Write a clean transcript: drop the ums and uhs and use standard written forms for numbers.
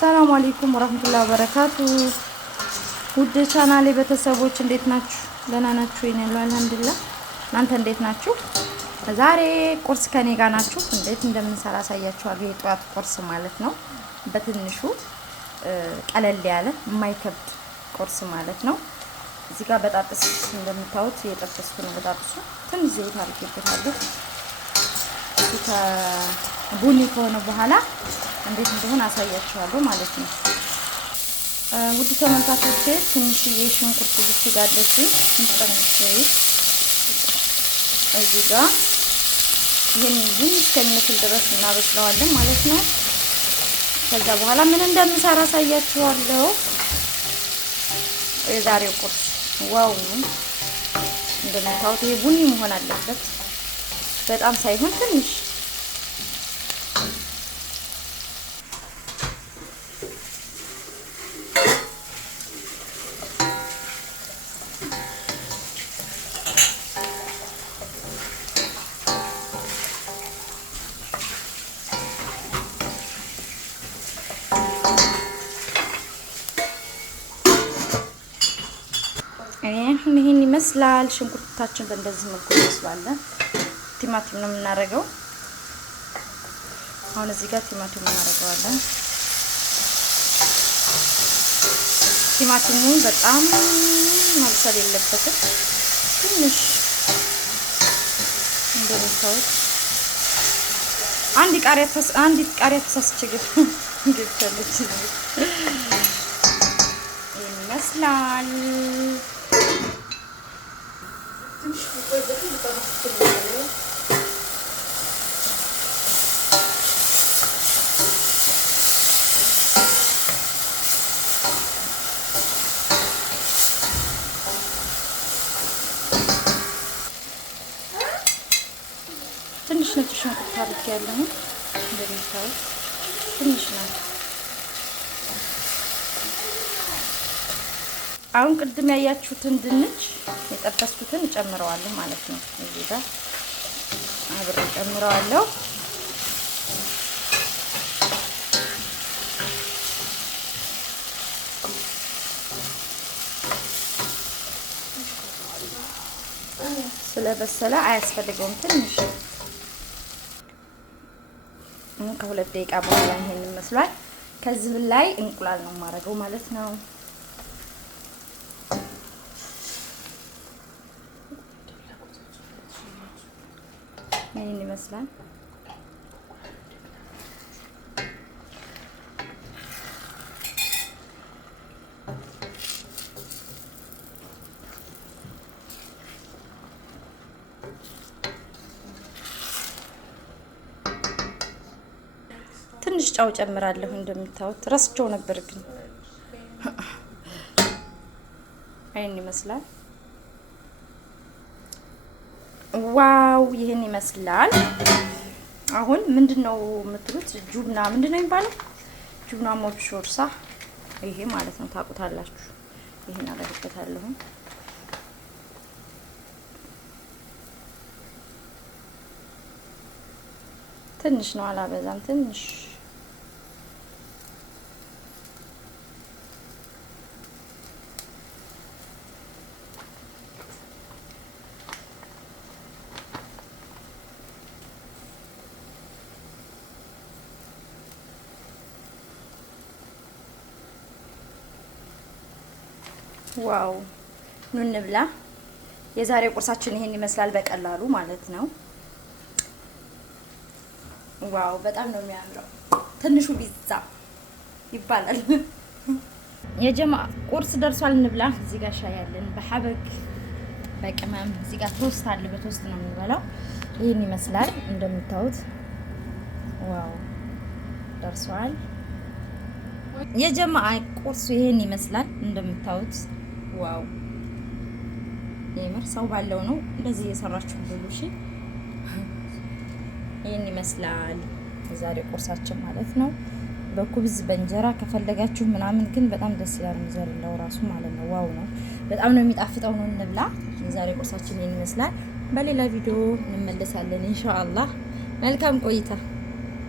ሰላም አለይኩም ወራህመቱላሂ ወበረካቱ። ውድ ቻናሌ ቤተሰቦች እንዴት ናችሁ? ደህና ናችሁ? እኔ ያለው አልሐምዱሊላህ። እናንተ እንዴት ናችሁ? ዛሬ ቁርስ ከኔ ጋር ናችሁ። እንዴት እንደምንሰራ አሳያችኋለሁ። የጧት ቁርስ ማለት ነው። በትንሹ ቀለል ያለ የማይከብድ ቁርስ ማለት ነው። እዚህ ጋር በጣጥስ እንደምታዩት እየጠበስኩ ነው። በጣጥሱ ትንሽ ዘይት አድርጌበታለሁ። ቡኒ ከሆነ በኋላ እንዴት እንደሆነ አሳያችኋለሁ ማለት ነው። ውድ ተመልካቾቼ ትንሽዬ ሽንኩርት እዚህ ጋር አለች። እዚህ ጋር ይህን እስከሚመስል ድረስ እናበስለዋለን ማለት ነው። ከዛ በኋላ ምን እንደምሰራ አሳያችኋለሁ። የዛሬው ቁርስ ዋው ነው። እንደምታዩት ይሄ ቡኒ መሆን አለበት፣ በጣም ሳይሆን ትንሽ ይሄን ይመስላል። ሽንኩርታችን በእንደዚህ መልኩ ይመስላል። ቲማቲም ነው የምናደርገው። አሁን እዚህ ጋር ቲማቲም እናደርገዋለን። ቲማቲሙ በጣም መብሰል የለበትም። ትንሽ እንደምታዩት አንድ ቃሪያ ተሳስቼ ገብቻለች። ይመስላል ትንሽ ነጭ ሽንኩርት አድርጌያለሁ። እንደምታዩት ትንሽ ነው። አሁን ቅድም ያያችሁትን ድንች የጠበስኩትን እጨምረዋለሁ ማለት ነው። እዚህ ጋር አብሬ እጨምረዋለሁ። ስለበሰለ አያስፈልገውም። ትንሽ ከሁለት ደቂቃ በኋላ ይሄን ይመስላል። ከዚህ ላይ እንቁላል ነው የማደርገው ማለት ነው። ይሄን ይመስላል። ትንሽ ጨው ጨምራለሁ። እንደምታዩት ረስቼው ነበር ግን ይሄን ይመስላል። ዋው ይሄን ይመስላል። አሁን ምንድነው የምትሉት? ጁብና ምንድነው የሚባለው? ጁብና ሞብሾርሳ ይሄ ማለት ነው። ታውቁታላችሁ። ይሄን አደርግበታለሁ። ትንሽ ነው፣ አላበዛም። ትንሽ ዋው ኑ እንብላ። የዛሬ ቁርሳችን ይሄን ይመስላል በቀላሉ ማለት ነው። ዋው በጣም ነው የሚያምረው። ትንሹ ፒዛ ይባላል። የጀማ ቁርስ ደርሷል፣ እንብላ። እዚህ ጋር ሻይ ያለን በሐበግ በቅመም፣ እዚህ ጋር ቶስት አለ። በቶስት ነው የምንበላው። ይሄን ይመስላል እንደምታዩት። ዋው ደርሷል። የጀማ ቁርሱ ይሄን ይመስላል እንደምታዩት። ዋው የምር ሰው ባለው ነው እንደዚህ እየሰራችሁ ብሉ። እሺ ይሄን ይመስላል የዛሬ ቁርሳችን ማለት ነው። በኩብዝ በእንጀራ ከፈለጋችሁ ምናምን፣ ግን በጣም ደስ ይላል። ዘርላው ራሱ ማለት ነው። ዋው ነው፣ በጣም ነው የሚጣፍጠው። ነው እንብላ። የዛሬ ቁርሳችን ይሄን ይመስላል። በሌላ ቪዲዮ እንመለሳለን ኢንሻአላህ። መልካም ቆይታ